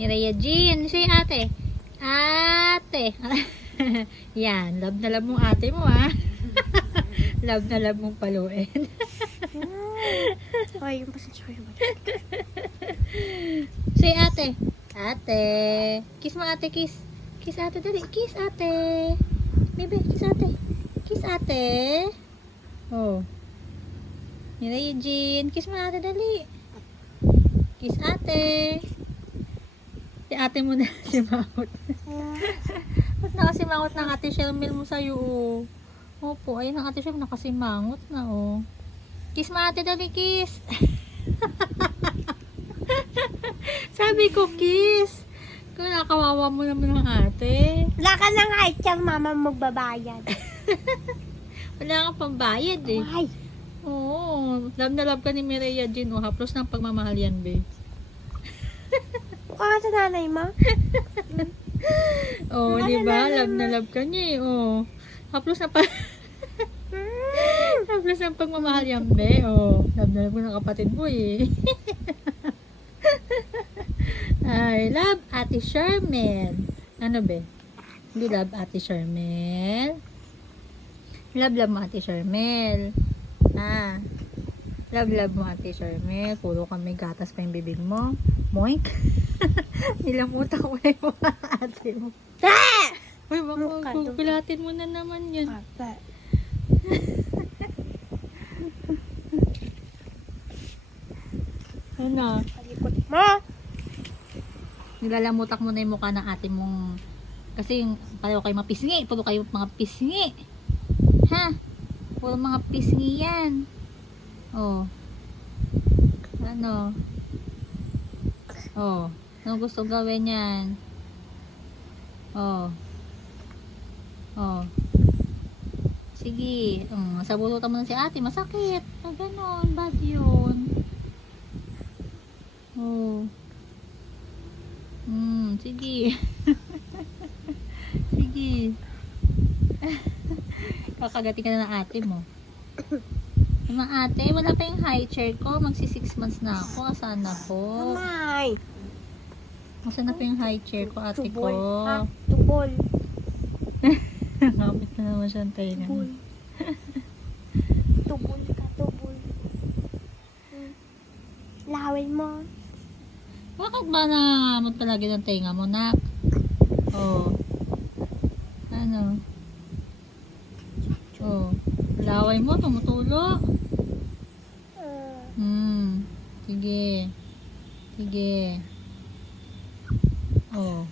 Mireya Jean. Siya yung ate. Ate. Yan. Love na love mong ate mo, ha? Love na love mong paluin. Ay, yung pasensya ko naman. Say ate. Ate. Kiss mo ate, kiss. Kiss ate, dali. Kiss ate. Bebe, kiss ate. Kiss ate. Oh. Mireya Jean. Kiss mo ate, dali. Kiss ate. Si ate mo na si Mangot. Ba't nakasimangot ng ate Shelmel mo sa'yo, oh. Opo, ayun ang ate Shelmel nakasimangot na, oh. Kiss mo ate, dali, kiss. Sabi ko, kiss. Kung nakawawa mo naman ng ate. Wala ka na nga, itiyang mama magbabayad. Wala kang pambayad, eh. Ay, Oo, love na love ka ni Mireya Jean, oh. Haplos ng pagmamahal yan, babe. mukha ka sa nanay mo. Oh, di ba? Love na love ka niya, eh. Oh. Haplos na haplos ng pagmamahal yan, be. Oh, love na love ko ng kapatid mo, eh. I love Ate Shermel. Ano, be? Hindi love Ate Shermel. Love mo Ate Shermel. Ah. Love mo Ate Shermel. Puro kami gatas pa yung bibig mo. Moink. Nilamutan ko na yung mga ate mo. Uy, baka kupilatin mo na naman yan. Papa. Ano? Palikot mo. Nilalamutak mo na yung mukha ng ate mong kasi yung pareho kayo mapisngi. Puro kayo mga pisngi. Ha? Puro mga pisngi yan. Oh. Ano? Oh. Anong gusto gawin yan? Oh. Oh. Sige. Sabunutan mo na si ate. Masakit. Ah, ganon. Bad yun. Oh. Sige. Sige. Kakagatin ka na ng ate mo. Mga ate, wala pa yung high chair ko. Magsi 6 months na ako. Asan na po? Mamay. Asan na po yung high chair ko, ate ko? Tubol. Ha? Tubol. Nakapit na naman siya ang tayo Tubol. Tubol ka, tubol. Lawin mo. Bakit ba nangangamot palagi ng tenga mo, nak? Oh. Ano? Oh. Laway mo, tumutulo. Sige. Sige. Oh.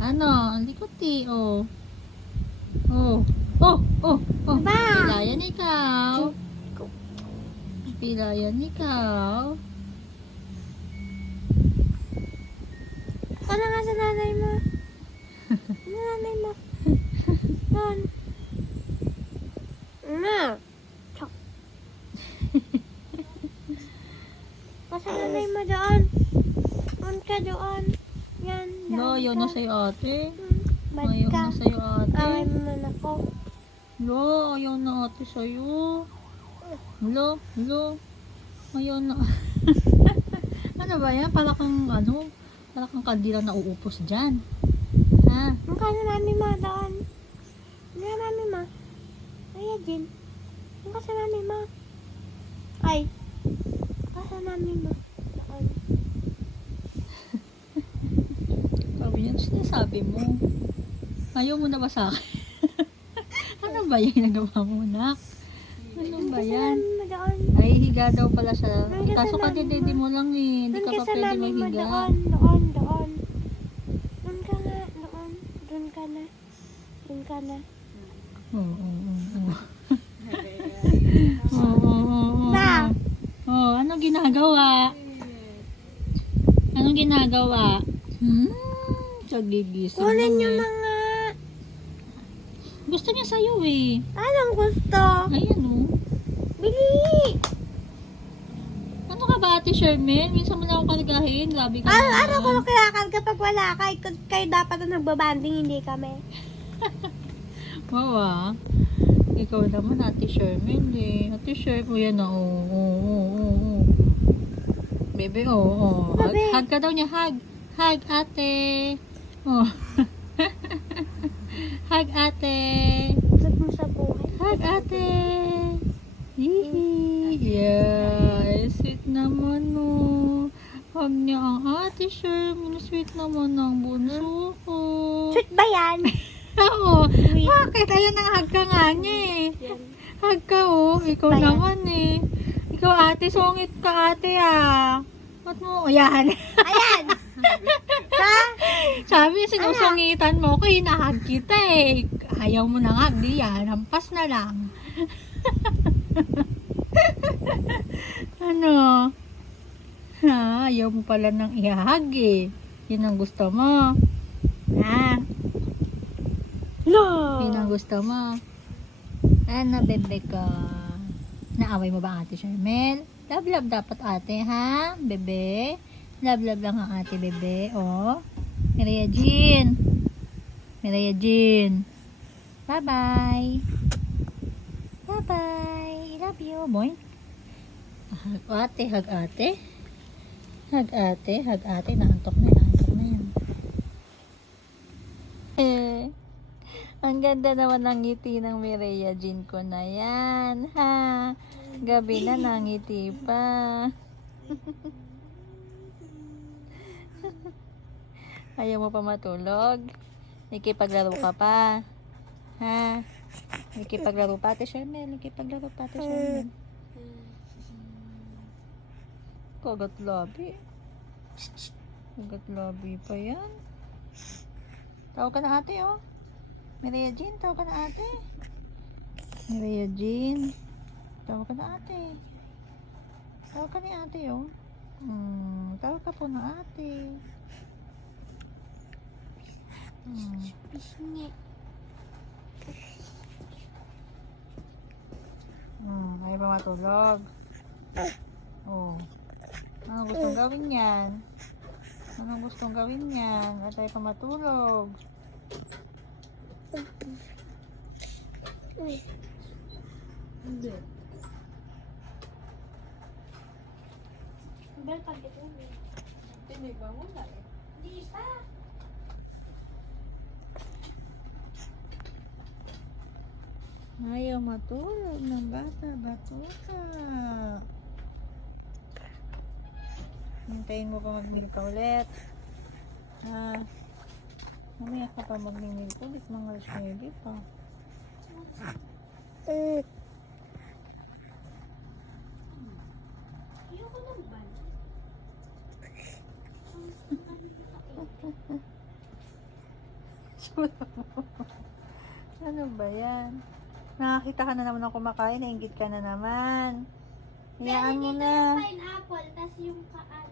Ano? Ang likot eh. Oh. Ba? Pilayan ikaw. Pilayan ikaw. Ano nga sa nanay mo? Ano nanay mo? Doon. Ano? Chok. Kasi nanay mo doon. Doon ka doon. Yan. No, doon ayaw ka. na sa'yo ate. Bad Ayaw ka. na sa'yo ate. Away mo man ako. No, ayaw na ate sa'yo. Lo. Ayaw na. Ano ba yan? Para kang kandila na uupos dyan. Ha? Ang ka sa mami mo doon. Ang ka mami mo. Ay, Jin. Ang ka sa mami mo. Ay. Ang ka sa mami mo. Doon. Sabi niya, sinasabi mo. Ayaw mo na ba sa akin? Ano ba yan nagawa mo, nak? Ano ba yan? Mami mo doon. Ay, higa daw pala siya. Ang Kaso kasama ka dede mo lang eh. Hindi Doon ka ka pa sa pwede mami mo mahiga. doon. Doon ka nga. Doon. Doon ka na. Doon ka na. Oo. Ba? Oh, ano ginagawa? Anong ginagawa? Kagigising. Kunin lang niyo eh. mga... Gusto niya sa'yo eh. Anong gusto? Ayan oh. Bili! Ano ka ba Ate Shermel? Minsan mo na ako kalagahin. Grabe ka Ano ko naman. kaya kapag wala kayo dapat na nagbabanding, hindi kami. Wow ah. Ikaw naman Ate Shermel eh. Ate Shermel yan na oh. Bebe oh. Bebe. Hug ka daw niya, hug. Hug ate. Oh. Hug ate. Hug mo sa buhay. Hug ate. Hihi. Yeah, sweet naman no. Hug niya ang ate Shermin. Sweet naman ang bunso ko. Sweet ba yan? Oo. Bakit? Ayan ang hug ka nga niya eh. Hug ka oh. Ikaw Ayan. naman eh. Ikaw ate, sungit ka ate ah. Ba't mo? O yan. Ayan! Ha? Sabi, sinusungitan mo ko, hinahag kita eh. Ayaw mo na nga, di yan. Hampas na lang. Ano? Ha? Ayaw mo pala nang ihahag eh. Yun ang gusto mo. Ha? No! Yun ang gusto mo. Ano, bebe ko? Naaway mo ba ang ate Shermel? Love dapat ate, ha? Bebe? Love lang ang ate, bebe. Oh. Mireya Jean. Mireya Jean. Bye-bye. Bye-bye. Love you, boy. Hug ate, hug ate. Hug ate, hug ate. Naantok na yan. Ang ganda naman ng ngiti ng Mireya Jean ko na yan, ha? Gabi na nangiti pa. Ayaw mo pa matulog? Nakikipaglaro ka pa? Ha? Nakikipaglaro pa, Ate Shermel? Nakikipaglaro pa, Ate Shermel? Kagat labi. Kagat labi pa yan. Tawag ka na ate, oh. Mireya Jean, tawag ka na ate. Mireya Jean. Tawag ka na ate. Tawag ka ni ate, oh. Tawag ka po na ate. Pisngi. Ayaw ba matulog? Oh. Anong gustong gawin yan? Anong gustong gawin yan? At ayaw pa matulog. Hindi. Bal pag ito. Hindi ba muna eh? Hindi pa. Ayaw matulog ng bata-batuta. Hintayin mo pa magmilka ulit. Ha? Mamaya ka pa magmimilka ulit. Mga alas 9 pa. Ayoko ng bal. Ano ba yan? Nakakita ka na naman ng kumakain. Nainggit ka na naman. Hayaan mo na. Yung pineapple, tas yung patay.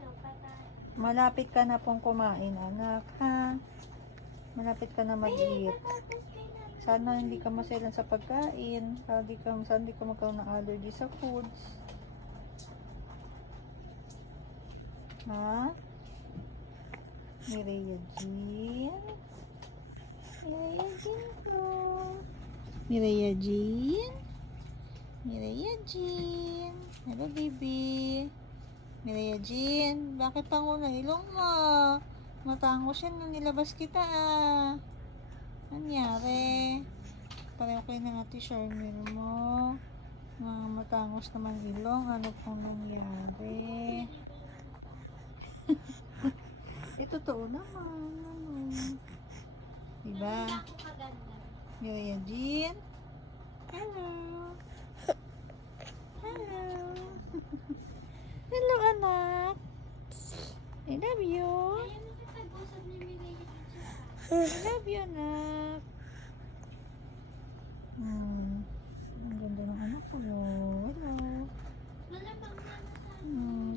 Malapit ka na pong kumain, anak, ha? Malapit ka na mag-eat. Sana hindi ka maselan sa pagkain. Sana hindi ka magkaroon ng allergy sa foods. Ha? Mireya Jean? Mireya Jean ko. Mireya Jean? Mireya Jean? Hello, baby. Mireya Jean, bakit pango na ilong mo? Matangos yan nung nilabas kita, ah. Nangyari? Pareho kayo ng ate Shermel mo. Mga matangos naman ilong. Ano pong nangyari? Totoo naman. Ano? Diba? Mireya Jean? Hello. Hello. Hello, anak. I love you. I love you, anak. Ang ganda ng anak ko. Hello.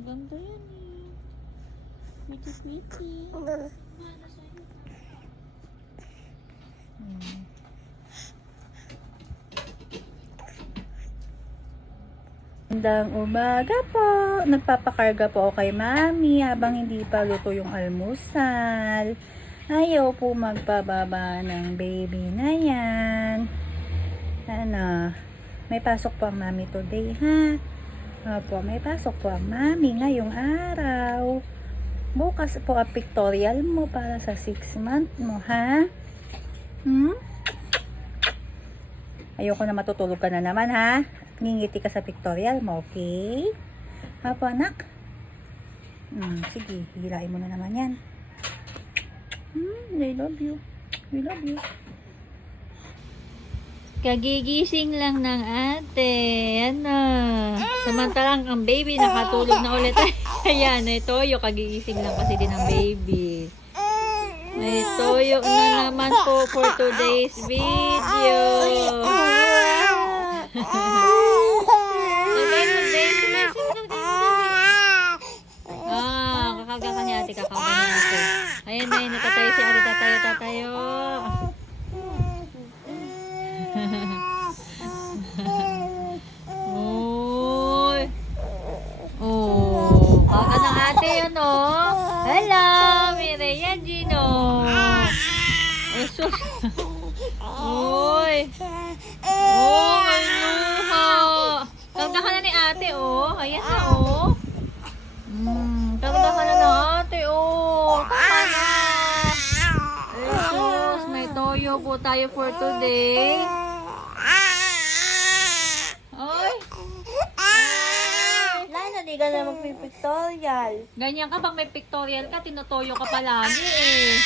Ganda yan eh. Sweetie. Magandang umaga po. Nagpapakarga po ako kay mami habang hindi pa luto yung almusal. Ayaw po magpababa ng baby na yan. Ano, may pasok po ang mami today, ha? Opo, may pasok po ang mami ngayong araw. Bukas po ang pictorial mo para sa 6 month mo, ha? Hmm? Ayoko na matutulog ka na naman, ha? Ngingiti ka sa pictorial mo, okay? Apo, anak? Sige, hilain mo na naman yan. I love you. We love you. Kagigising lang ng ate. Ano? Samantalang ang baby nakatulog na ulit. Ayan, may toyo. Kagigising lang kasi din ang baby. May toyo na naman po for today's video. Kakaga ka ni ate. Kakaga ni ate. Ayan na yun. Natatayo si ate. Tatayo. Uy. Oh, baka ng ate yun, oh. Hello, Mireya Gino. Sus. Uy. Oh, may luha. Kagda ka na ni ate, oh. Ayan na, oh. Kagda ka na ng ate, oh. Tama na. Sus, may toyo po tayo for today. Oy. Lana, di ka na magpipictorial. Ganyan ka pag may pictorial ka, tinutoyo ka palagi eh.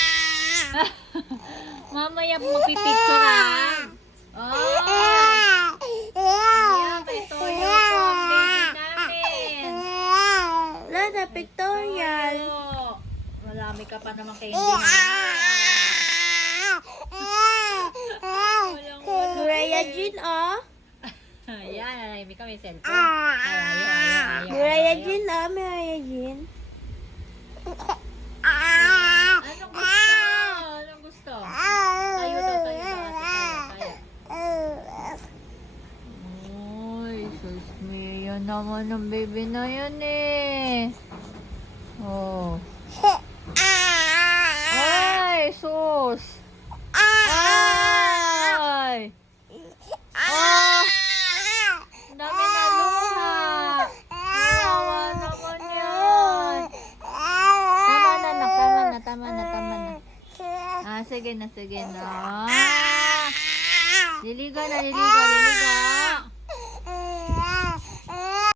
Mamaya magpipicture ha. Oh. Ayan, may toyo po ang baby namin. Lana, pictorial. Toyo. Marami ka pa naman kayo hindi na. Mireya Jean, oh. Ayan, nanahimik ka may cellphone. Ayaw. Mireya Jean, oh. Mireya Jean. Anong gusto? Tayo daw, ate. Uy, sus, yan naman ang baby na yan eh. Oh. Ay, sus. Ay. Oh. Dami na luha. Kawawa naman yan. Tama na. Sige na. Liliga na.